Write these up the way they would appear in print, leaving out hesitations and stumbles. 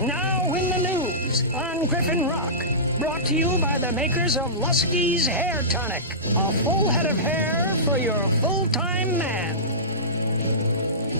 Now in the news on Griffin Rock, brought to you by the makers of Lusky's Hair Tonic, a full head of hair for your full-time man.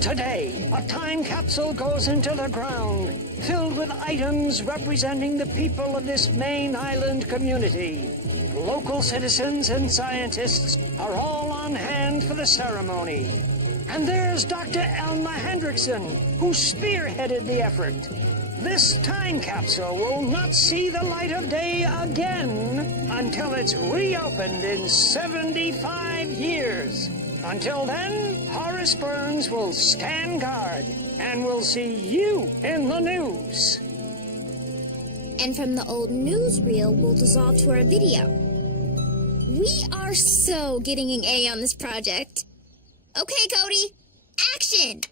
Today, a time capsule goes into the ground, filled with items representing the people of this Maine Island community. Local citizens and scientists are all on hand for the ceremony. And there's Dr. Elma Hendrickson, who spearheaded the effort. This time capsule will not see the light of day again until it's reopened in 75 years. Until then, Horace Burns will stand guard, and we'll see you in the news. And from the old newsreel, we'll dissolve to our video. We are so getting an A on this project. Okay, Cody, action!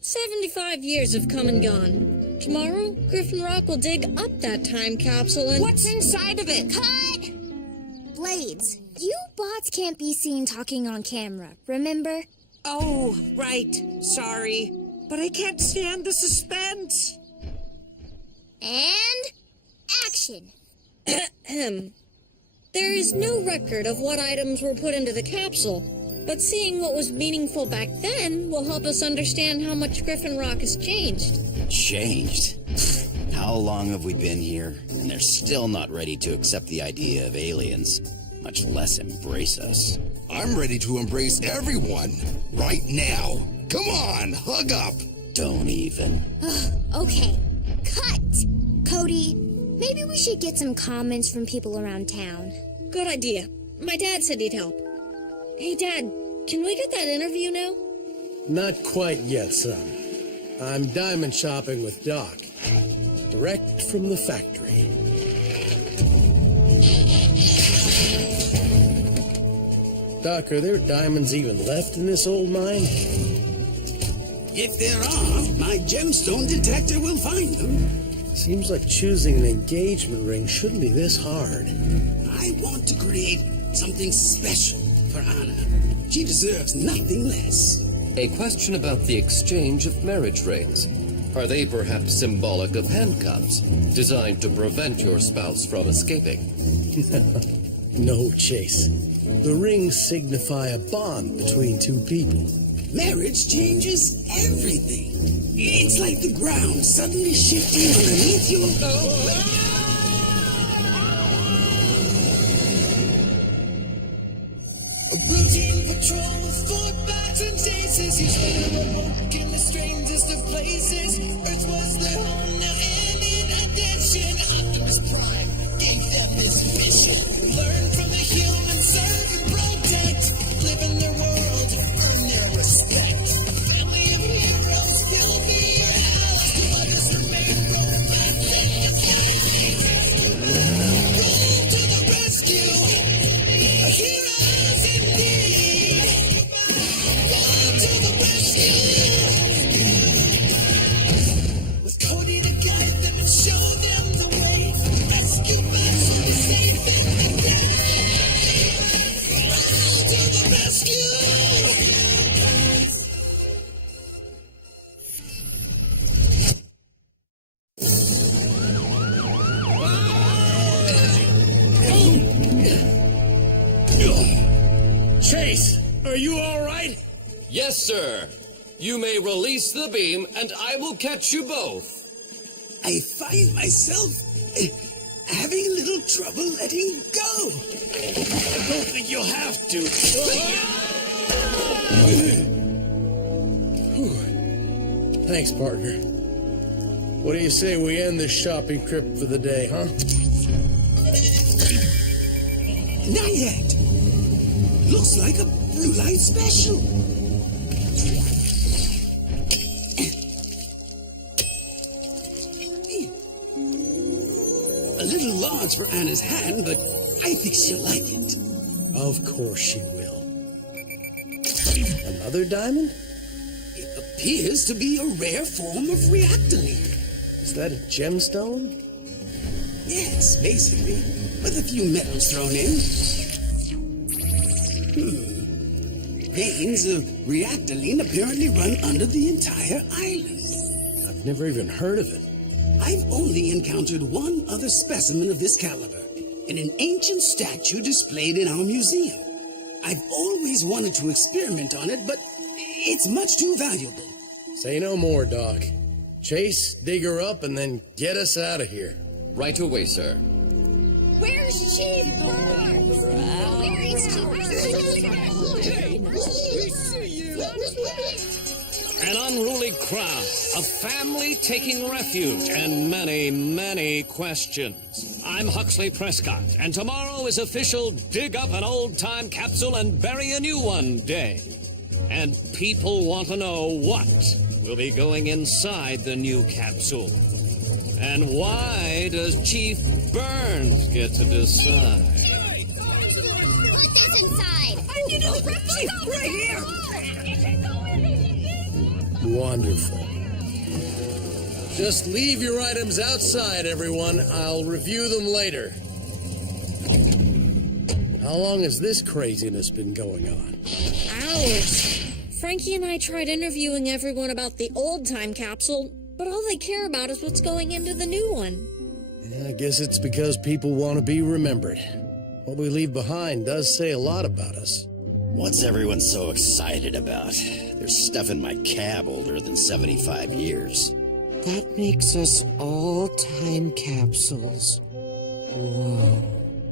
75 years have come and gone. Tomorrow, Griffin Rock will dig up that time capsule and... What's inside of it? Cut! Blades, you bots can't be seen talking on camera, remember? Oh, right. Sorry. But I can't stand the suspense. And action. There is no record of what items were put into the capsule, but seeing what was meaningful back then will help us understand how much Griffin Rock has changed. Changed? How long have we been here, and they're still not ready to accept the idea of aliens, much less embrace us? I'm ready to embrace everyone, right now. Come on, hug up. Don't even. Okay, cut! Cody, maybe we should get some comments from people around town. Good idea. My dad said he'd help. Hey, Dad, can we get that interview now? Not quite yet, son. I'm diamond shopping with Doc. Direct from the factory. Doc, are there diamonds even left in this old mine? If there are, my gemstone detector will find them. Seems like choosing an engagement ring shouldn't be this hard. I want to create something special for Anna. She deserves nothing less. A question about the exchange of marriage rings. Are they perhaps symbolic of handcuffs, designed to prevent your spouse from escaping? No, Chase. The rings signify a bond between two people. Marriage changes everything. It's like the ground suddenly shifting underneath you. A routine patrol with foot bats and chases. You spin a walk in the strangest of places. Earth was their home, now alien addition. Optimus Prime gave them this mission. Learn from the humans, serve and protect. Live in their world, earn their respect. A family of heroes will be your allies. To others remain roll to the rescue. Heroes indeed. Roll to the rescue. With Cody to guide them and show them the way. Rescue vessels saving the day. Roll to the rescue. Chase, are you all right? Yes, sir. You may release the beam, and I will catch you both. I find myself having a little trouble letting go. I don't think you'll have to. Thanks, partner. What do you say we end this shopping trip for the day, huh? Not yet. Looks like a blue light special. A little large for Anna's hand, but I think she'll like it. Of course she will. Another diamond? It appears to be a rare form of reactolene. Is that a gemstone? Yes, basically, with a few metals thrown in. veins of reactoline apparently run under the entire island. I've never even heard of it. I've only encountered one other specimen of this caliber in an ancient statue displayed in our museum. I've always wanted to experiment on it, but it's much too valuable. Say no more, Doc. Chase, dig her up, and then get us out of here. Right away, sir. Where's Chief Burns? Where is Chief Burns? An unruly crowd, a family taking refuge, and many, many questions. I'm Huxley Prescott, and tomorrow is official Dig Up an Old-Time Capsule and Bury a New One day. And people want to know what will be going inside the new capsule. And why does Chief Burns get to decide? Put this inside. Chief, right here! Wonderful. Just leave your items outside, everyone. I'll review them later. How long has this craziness been going on? Hours. Frankie and I tried interviewing everyone about the old-time capsule, but all they care about is what's going into the new one. Yeah, I guess it's because people want to be remembered. What we leave behind does say a lot about us. What's everyone so excited about? There's stuff in my cab older than 75 years. That makes us all time capsules. Whoa.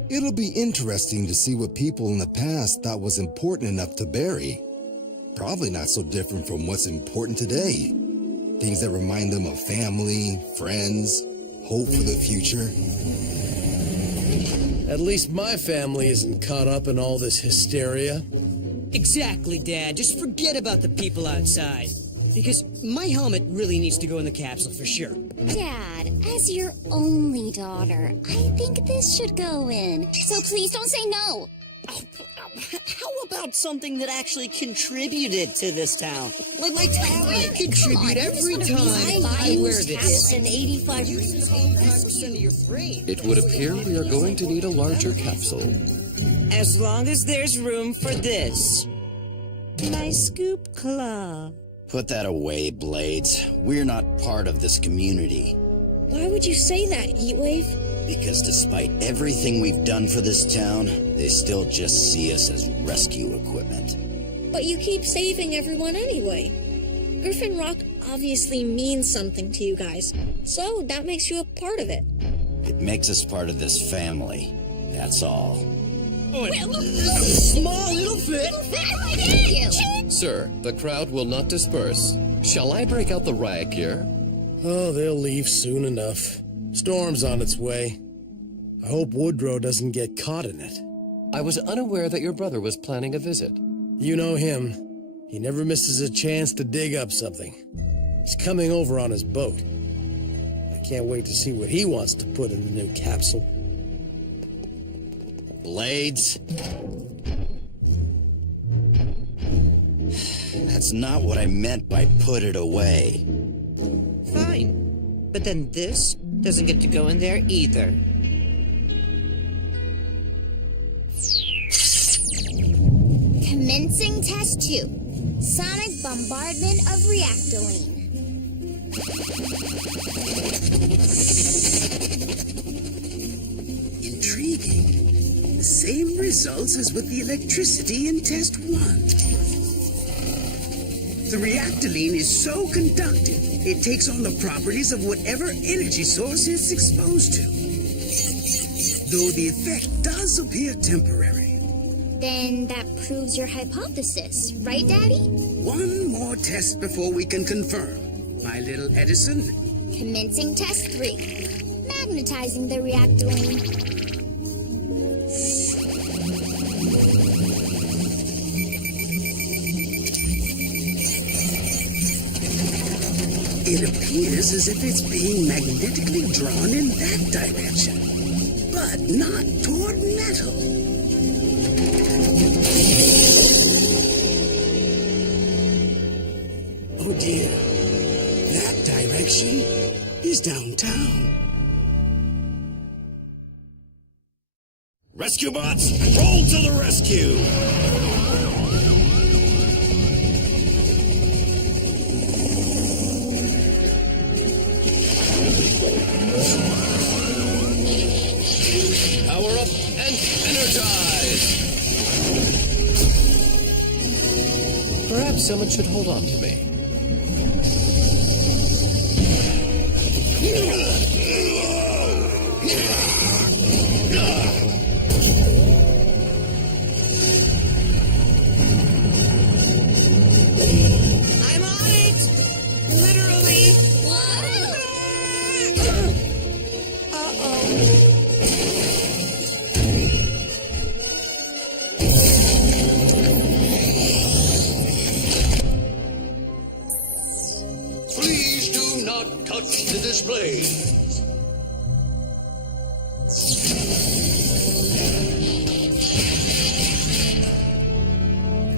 It'll be interesting to see what people in the past thought was important enough to bury. Probably not so different from what's important today. Things that remind them of family, friends, hope for the future. At least my family isn't caught up in all this hysteria. Exactly, Dad. Just forget about the people outside. Because my helmet really needs to go in the capsule for sure. Dad, as your only daughter, I think this should go in. So please don't say no. How about something that actually contributed to this town? Like my talent. Contribute every time I wear this. And 85% of your brain. It would appear we are going to need a larger capsule. As long as there's room for this. My scoop claw. Put that away, Blades. We're not part of this community. Why would you say that, Heatwave? Because despite everything we've done for this town, they still just see us as rescue equipment. But you keep saving everyone anyway. Griffin Rock obviously means something to you guys, so that makes you a part of it. It makes us part of this family. That's all. Small little bit. Sir, the crowd will not disperse. Shall I break out the riot gear? Oh, they'll leave soon enough. Storm's on its way. I hope Woodrow doesn't get caught in it. I was unaware that your brother was planning a visit. You know him. He never misses a chance to dig up something. He's coming over on his boat. I can't wait to see what he wants to put in the new capsule. Blades? That's not what I meant by put it away. Fine. But then this doesn't get to go in there either. Commencing test 2. Sonic bombardment of reactoline. Intriguing. The same results as with the electricity in test 1. The reactoline is so conductive, it takes on the properties of whatever energy source it's exposed to. Though the effect does appear temporary. Then that proves your hypothesis, right, Daddy? One more test before we can confirm. My little Edison. Commencing test 3. Magnetizing the reactoline. It appears as if it's being magnetically drawn in that direction, but not toward metal. Oh dear, that direction is downtown. Rescue bots, roll to the rescue! Energize! Perhaps someone should hold on to me. I'm on it! Literally! Please do not touch the display.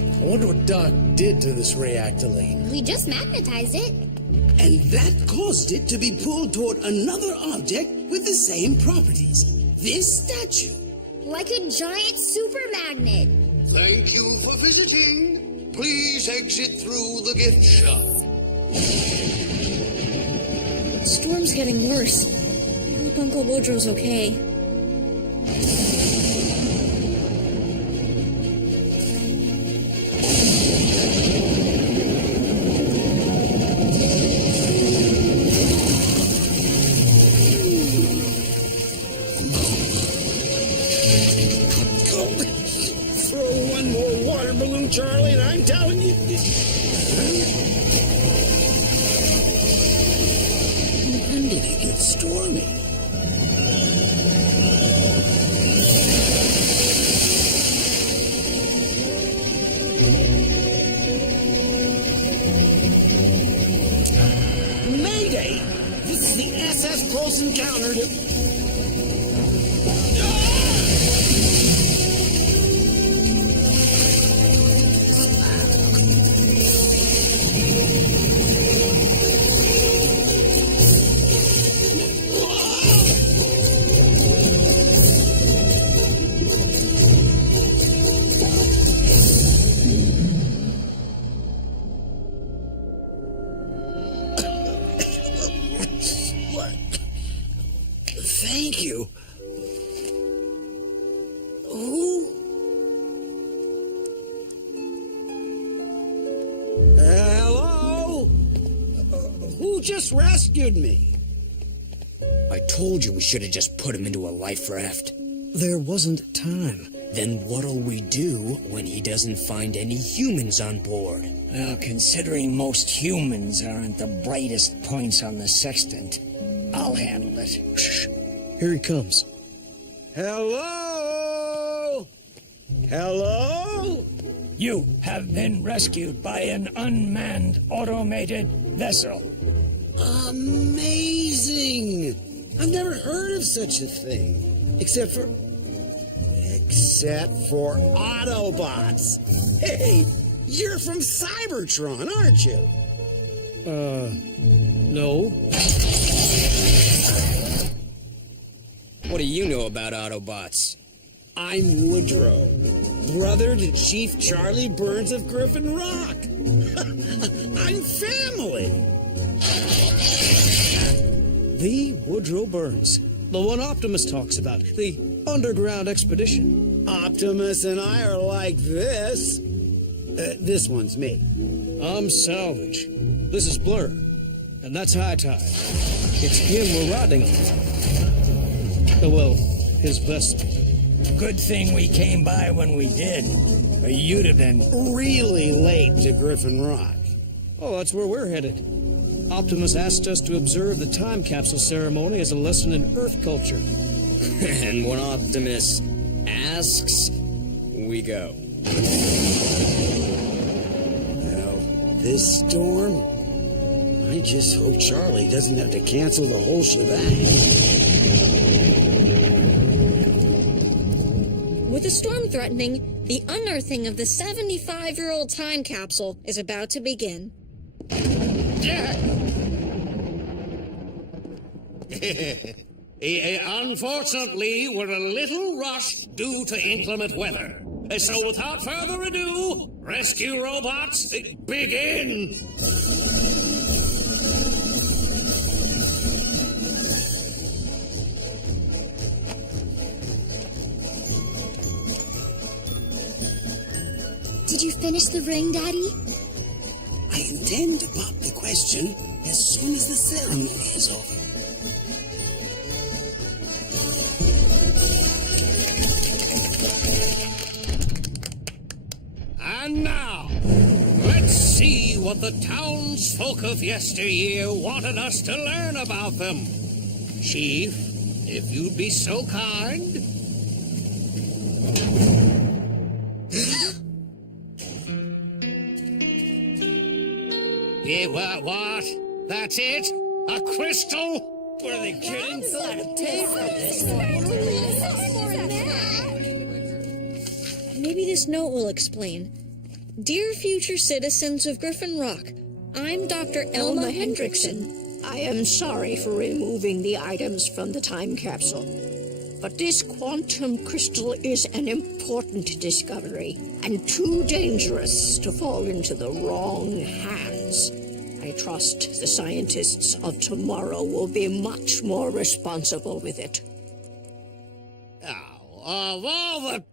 I wonder what Doc did to this reactoline. We just magnetized it. And that caused it to be pulled toward another object with the same properties. This statue. Like a giant super magnet. Thank you for visiting. Please exit through the gift shop. The storm's getting worse. I hope Uncle Woodrow's okay. Throw one more water balloon, Charlie, and I'm telling you. When did it get stormy? Mayday! This is the SS Close Encounter to... Thank you. Who? Hello? Who just rescued me? I told you we should have just put him into a life raft. There wasn't time. Then what'll we do when he doesn't find any humans on board? Well, considering most humans aren't the brightest points on the sextant, I'll handle it. Shh. Here he comes. Hello? Hello? You have been rescued by an unmanned automated vessel. Amazing! I've never heard of such a thing. Except for Autobots. Hey, you're from Cybertron, aren't you? No. What do you know about Autobots? I'm Woodrow, brother to Chief Charlie Burns of Griffin Rock. I'm family. The Woodrow Burns. The one Optimus talks about. The underground expedition. Optimus and I are like this. This one's me. I'm Salvage. This is Blur. And that's High Tide. It's him we're riding on. Well, his vessel. Good thing we came by when we did, or you'd have been Really late to Griffin Rock. Oh, that's where we're headed. Optimus asked us to observe the time capsule ceremony as a lesson in Earth culture. And when Optimus asks, we go. Well, this storm, I just hope Charlie doesn't have to cancel the whole shebang. With the storm threatening, the unearthing of the 75-year-old time capsule is about to begin. Unfortunately, we're a little rushed due to inclement weather. So without further ado, rescue robots, begin! finish the ring, Daddy? I intend to pop the question as soon as the ceremony is over. And now, let's see what the townsfolk of yesteryear wanted us to learn about them. Chief, if you'd be so kind. Yeah, what? That's it? A crystal? What are they kidding? Maybe this note will explain. Dear future citizens of Griffin Rock, I'm Dr. Elma Hendrickson. I am sorry for removing the items from the time capsule, but this quantum crystal is an important discovery and too dangerous to fall into the wrong hands. I trust the scientists of tomorrow will be much more responsible with it. Of all the...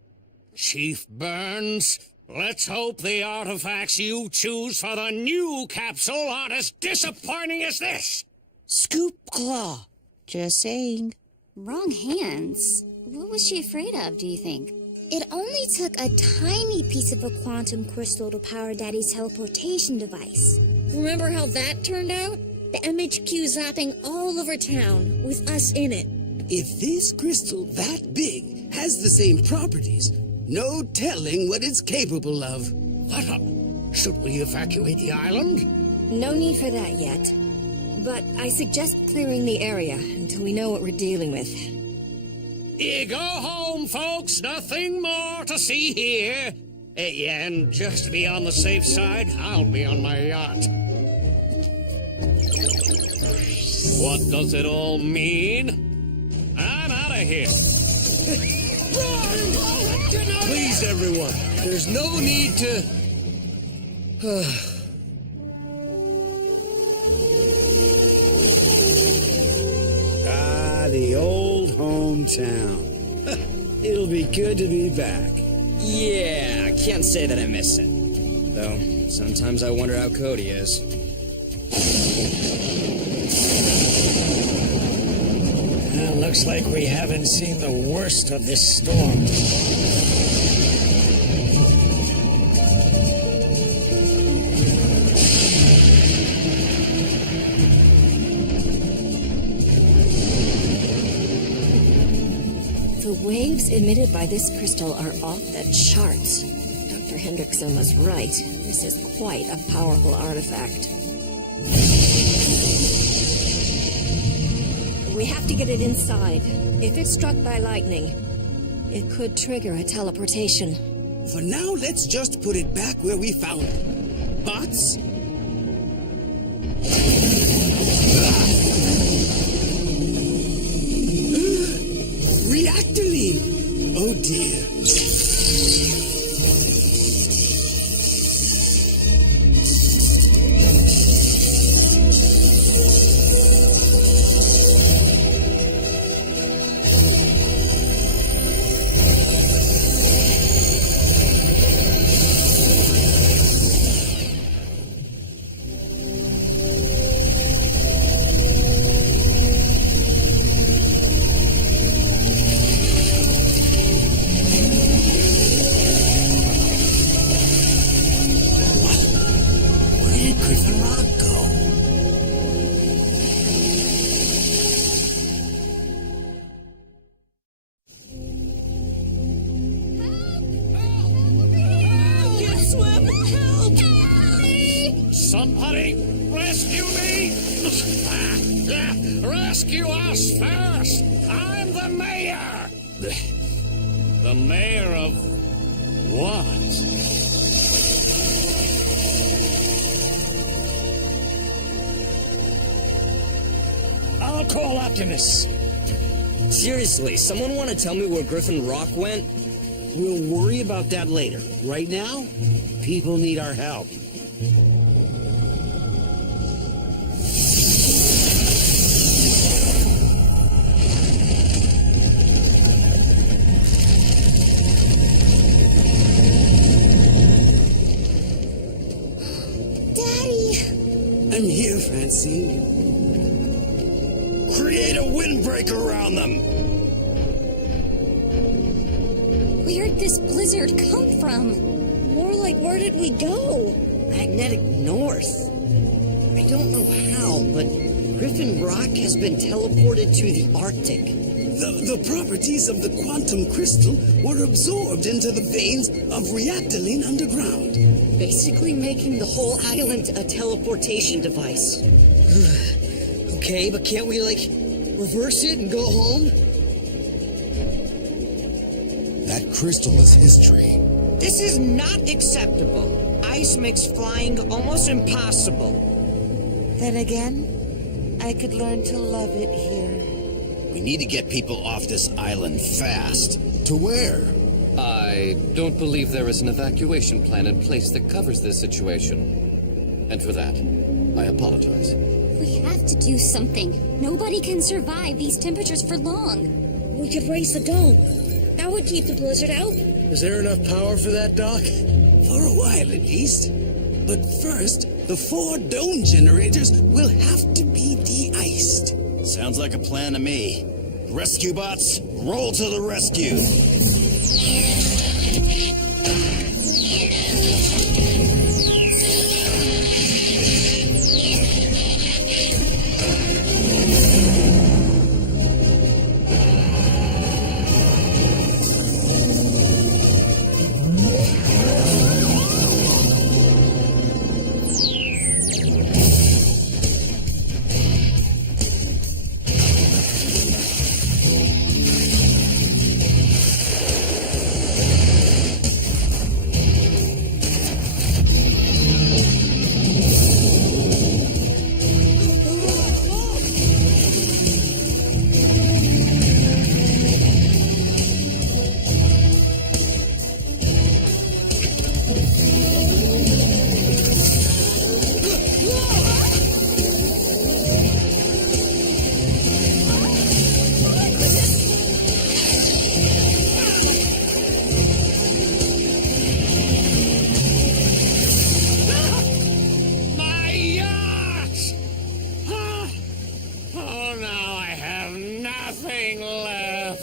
Chief Burns, let's hope the artifacts you choose for the new capsule aren't as disappointing as this. Scoop Claw. Just saying. Wrong hands? What was she afraid of, do you think? It only took a tiny piece of a quantum crystal to power Daddy's teleportation device. Remember how that turned out? The MHQ zapping all over town, with us in it. If this crystal that big has the same properties, no telling what it's capable of. What should we evacuate the island? No need for that yet. But I suggest clearing the area until we know what we're dealing with. You go home, folks. Nothing more to see here. Yeah, and just to be on the safe side, I'll be on my yacht. What does it all mean? I'm out of here. Please, everyone, there's no need to... The old hometown. It'll be good to be back. Yeah, I can't say that I miss it. Though, sometimes I wonder how Cody is. Looks like we haven't seen the worst of this storm. The waves emitted by this crystal are off the charts. Dr. Hendrickson was right. This is quite a powerful artifact. We have to get it inside. If it's struck by lightning, it could trigger a teleportation. For now, let's just put it back where we found it. Bots? Reactoline! Oh dear. Somebody rescue me! Rescue us first! I'm the mayor! The mayor of what? I'll call Optimus. Seriously, someone want to tell me where Griffin Rock went? We'll worry about that later. Right now, people need our help. I'm here, Francine. Create a windbreaker around them! Where'd this blizzard come from? More like, where did we go? Magnetic north. I don't know how, but Griffin Rock has been teleported to the Arctic. The properties of the quantum crystal were absorbed into the veins of reactoline underground. Basically making the whole island a teleportation device. Okay, but can't we, reverse it and go home? That crystal is history. This is not acceptable. Ice makes flying almost impossible. Then again, I could learn to love it here. We need to get people off this island fast. To where? I don't believe there is an evacuation plan in place that covers this situation. And for that, I apologize. We have to do something. Nobody can survive these temperatures for long. We could raise the dome. That would keep the blizzard out. Is there enough power for that, Doc? For a while, at least. But first, the 4 dome generators will have to be de-iced. Sounds like a plan to me. Rescue bots, roll to the rescue! My yacht! Oh, now I have nothing left.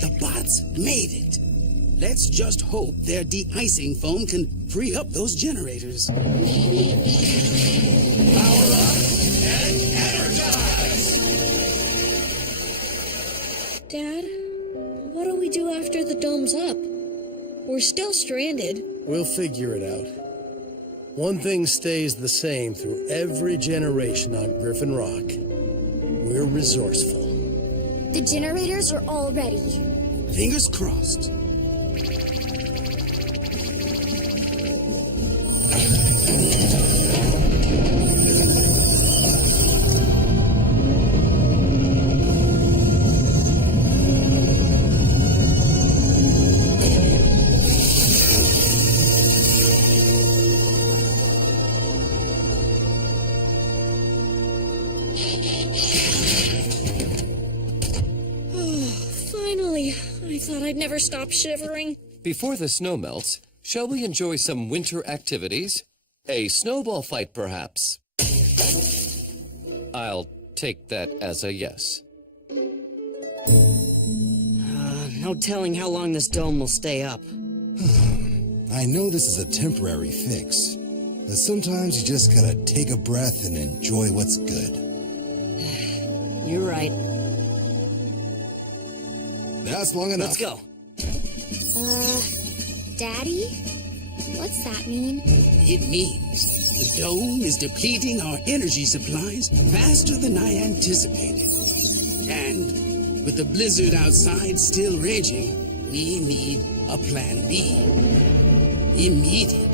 The bots made it. Let's just hope their de-icing foam can free up those generators. Power up and energize! Dad, what do we do after the dome's up? We're still stranded. We'll figure it out. One thing stays the same through every generation on Griffin Rock. We're resourceful. The generators are all ready. Fingers crossed. Finally, I thought I'd never stop shivering. Before the snow melts, shall we enjoy some winter activities? A snowball fight, perhaps? I'll take that as a yes. No telling how long this dome will stay up. I know this is a temporary fix, but sometimes you just gotta take a breath and enjoy what's good. You're right. That's long enough. Let's go. Daddy? What's that mean? It means the dome is depleting our energy supplies faster than I anticipated. And with the blizzard outside still raging, we need a plan B. Immediately.